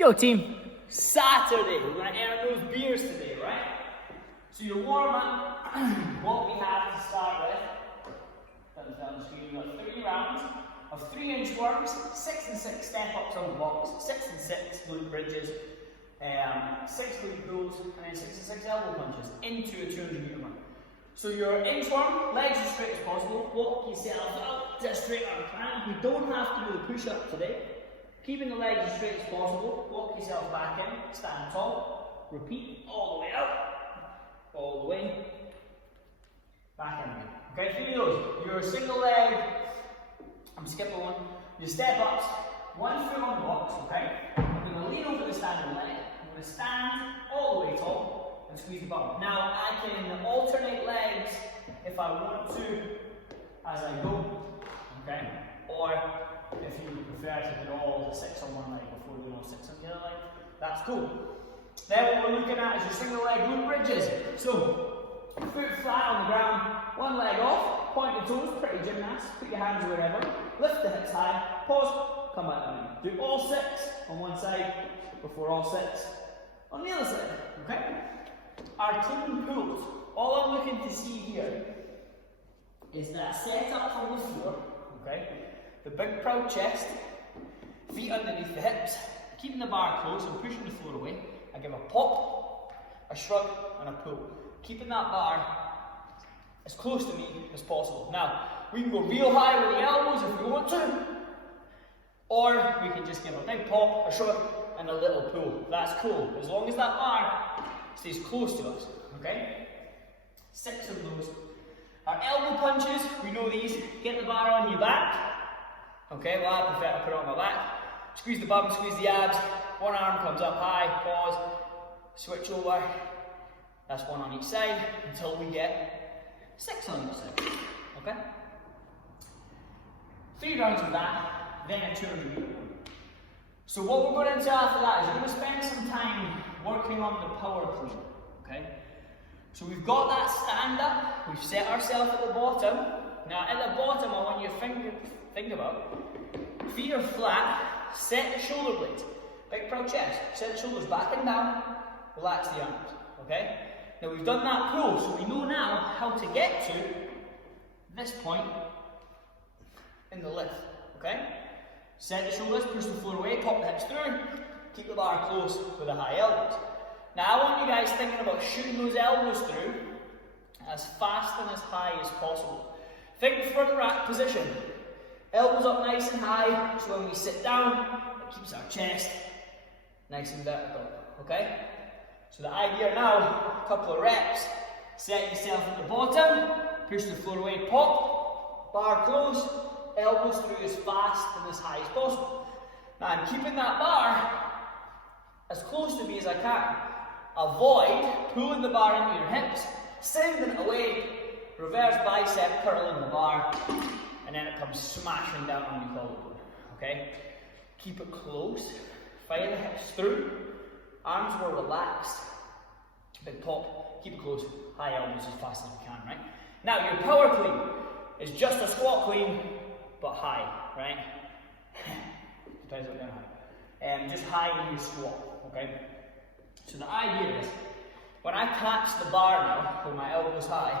Yo team, Saturday, we're going to earn those beers today, right? So your warm up, what we have to start with, down the screen, we've got 3 rounds of 3-inch worms, 6 and 6 step ups on the box, 6 and 6 glute bridges, 6 glute pulls, and then 6 and 6 elbow punches into a 200 meter run. So your inch worm, legs as straight as possible, walk yourself out to a straight arm climb. We don't have to do the push up today. Keeping the legs as straight as possible, walk yourself back in, stand tall, repeat all the way out, all the way back in again. Okay, 3 of those. Your single leg, I'm skipping one. Your step ups, 1 foot on the box, okay? I'm going to lean over the standing leg. I'm going to stand all the way tall and squeeze the bum. Now I can alternate legs if I want to as I go, okay? Or if you prefer to do all 6 on one leg before doing all 6 on the other leg, that's cool. Then what we're looking at is your single leg glute bridges. So, foot flat on the ground, one leg off, point your toes, pretty gymnast, put your hands wherever, lift the hips high, pause, come back down. Do all 6 on one side before all 6 on the other side, okay? Our clean pulls, all I'm looking to see here is that set up from the floor, okay? The big proud chest, feet underneath the hips, keeping the bar close and pushing the floor away. I give a pop, a shrug and a pull. Keeping that bar as close to me as possible. Now, we can go real high with the elbows if we want to, or we can just give a big pop, a shrug and a little pull. That's cool, as long as that bar stays close to us, okay? 6 of those. Our elbow punches, we know these, get the bar on your back. Okay, well I prefer to put it on my back. Squeeze the bum, squeeze the abs. One arm comes up high, pause, switch over. That's 1 on each side until we get 6 on each side. Okay? 3 rounds of that, then a 200 meter. So what we're going into after that is we're going to spend some time working on the power clean. Okay? So we've got that stand up, we've set ourselves at the bottom. Now at the bottom I want you to think about, feet are flat, set the shoulder blades, big proud chest, set the shoulders back and down, relax the arms, okay? Now we've done that pull, so we know now how to get to this point in the lift, okay? Set the shoulders, push the floor away, pop the hips through, keep the bar close with the high elbows. Now I want you guys thinking about shooting those elbows through as fast and as high as possible. Think front rack position. Elbows up nice and high, so when we sit down, it keeps our chest nice and vertical, okay? So the idea now, a couple of reps, set yourself at the bottom, push the floor away, pop, bar close, elbows through as fast and as high as possible. Now I'm keeping that bar as close to me as I can. Avoid pulling the bar into your hips, sending it away, reverse bicep curling the bar, and then it comes smashing down on your collarbone, okay? Keep it close, fire the hips through, arms were relaxed, big pop, keep it close, high elbows as fast as we can, right? Now your power clean is just a squat clean, but high, right? Depends what you're high. Just high in your squat, okay? So the idea is, when I catch the bar now, with my elbows high,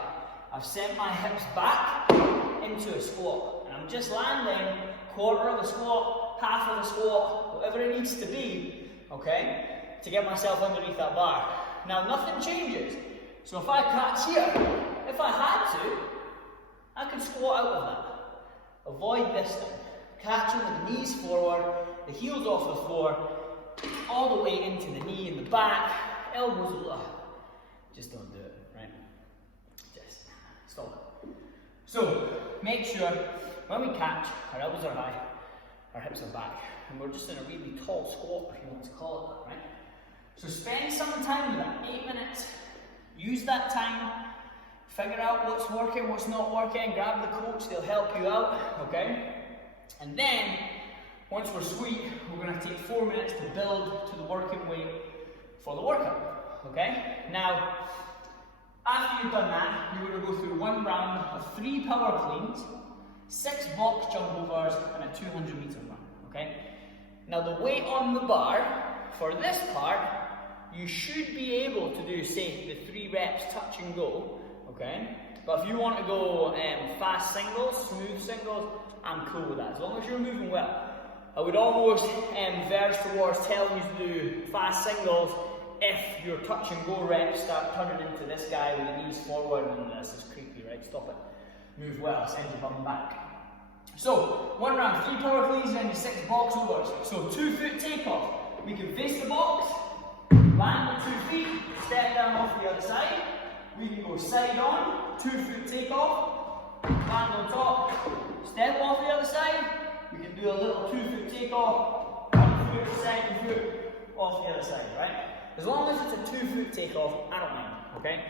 I've sent my hips back into a squat, and I'm just landing quarter of a squat, half of a squat, whatever it needs to be, okay, to get myself underneath that bar. Now nothing changes, so if I catch here, if I had to, I could squat out of that. Avoid this thing. Catching with the knees forward, the heels off the floor, all the way into the knee and the back, elbows, just don't do it, right? Just stop it. So, make sure when we catch, our elbows are high, our hips are back, and we're just in a really tall squat, if you want to call it that, right? So spend some time with that, 8 minutes. Use that time, figure out what's working, what's not working, grab the coach, they'll help you out, okay? And then, once we're sweet, we're going to take 4 minutes to build to the working weight for the workout, okay? Now, after you've done that, you're going to go through 1 round of 3 power cleans, 6 box jump overs, and a 200 meter run, okay? Now the weight on the bar for this part, you should be able to do, say, the 3 reps touch and go, okay? But if you want to go fast singles, smooth singles, I'm cool with that, as long as you're moving well. I would almost verge towards telling you to do fast singles if your touch and go reps start turning into this guy with the knees forward and this is creepy, right? Stop it. Move well, send your bum back. So, 1 round, 3 power cleans, then 6 box overs. So 2 foot takeoff. We can face the box, land with 2 feet, step down off the other side. We can go side on, 2 foot takeoff, land on top, step off the other side. We can do a little 2 foot takeoff, 1 foot, second foot, off the other side, right? As long as it's a 2 foot takeoff, I don't mind, okay?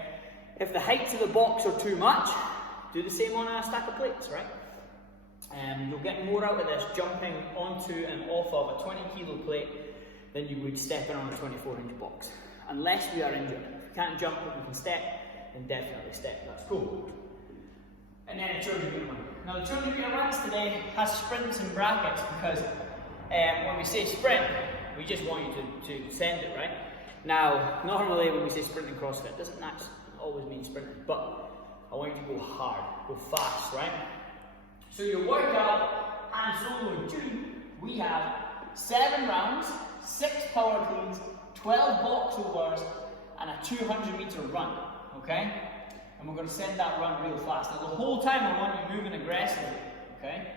If the heights of the box are too much, do the same on a stack of plates, right? You'll get more out of this jumping onto and off of a 20 kilo plate than you would stepping on a 24-inch box. Unless we are injured. If we can't jump but we can step, then definitely step, that's cool. And then a 200 meter run. Now the 200 meter runs today has sprints and brackets because when we say sprint, we just want you to send it, right? Now, normally when we say sprint in CrossFit, it doesn't always mean sprinting, but I want you to go hard, go fast, right? So your workout and solo 2, we have 7 rounds, 6 power cleans, 12 box overs, and a 200 meter run, okay? And we're going to send that run real fast. Now the whole time I want you moving aggressively, okay?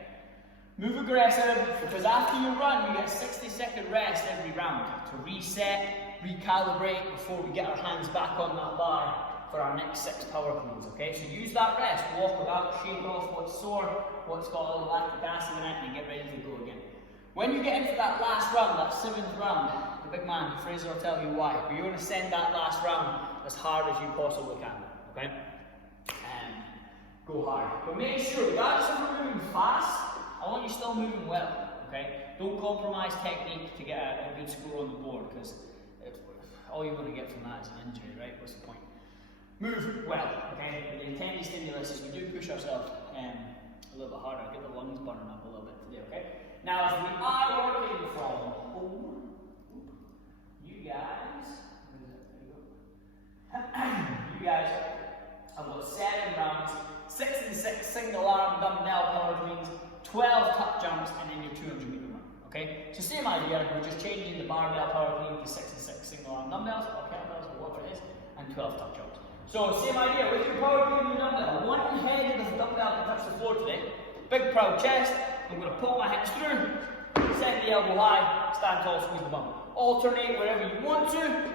Move aggressive, because after you run, you get a 60-second rest every round to reset, recalibrate before we get our hands back on that bar for our next 6 power cleans, okay? So use that rest, walk about, shake off what's sore, what's got a little lactic acid in it, and get ready to go again. When you get into that last round, that 7th round, the big man, Fraser, will tell you why, but you're going to send that last round as hard as you possibly can, okay? Go hard. But make sure, regardless if we're moving fast, I want you still moving well, okay? Don't compromise technique to get a good score on the board, because all you're going to get from that is an injury, right? What's the point? Move well, okay? The intended stimulus is we do push ourselves a little bit harder, get the lungs burning up a little bit today, okay? Now, if we are working from home, you guys, you guys have got 7 rounds, 6 and 6 single arm dumbbell power cleans, 12 tuck jumps, and then your 200 meter run, okay? So same idea, we're just changing the barbell power clean to 6 and 6 single arm dumbbells, or kettlebells, or whatever it is, and 12 tuck jumps. So same idea, with your power clean and dumbbell, one head of the dumbbell to touch the floor today, big proud chest, I'm going to pull my hips through, send the elbow high, stand tall, squeeze the bum. Alternate wherever you want to,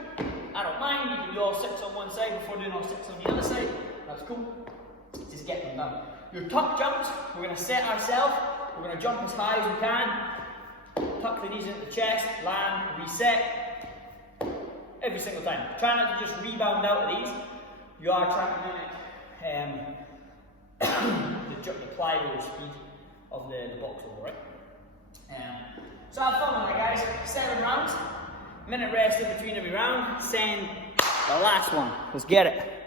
I don't mind, you can do all 6 on one side before doing all 6 on the other side, that's cool. Just get them done. Your tuck jumps, we're going to set ourselves, we're going to jump as high as we can, tuck the knees into the chest, land, reset, every single time. Try not to just rebound out of these, you are trying to mimic the plyo speed of the box over, right? So have fun with it, guys. 7 rounds, minute rest in between every round, send the last one, let's get it.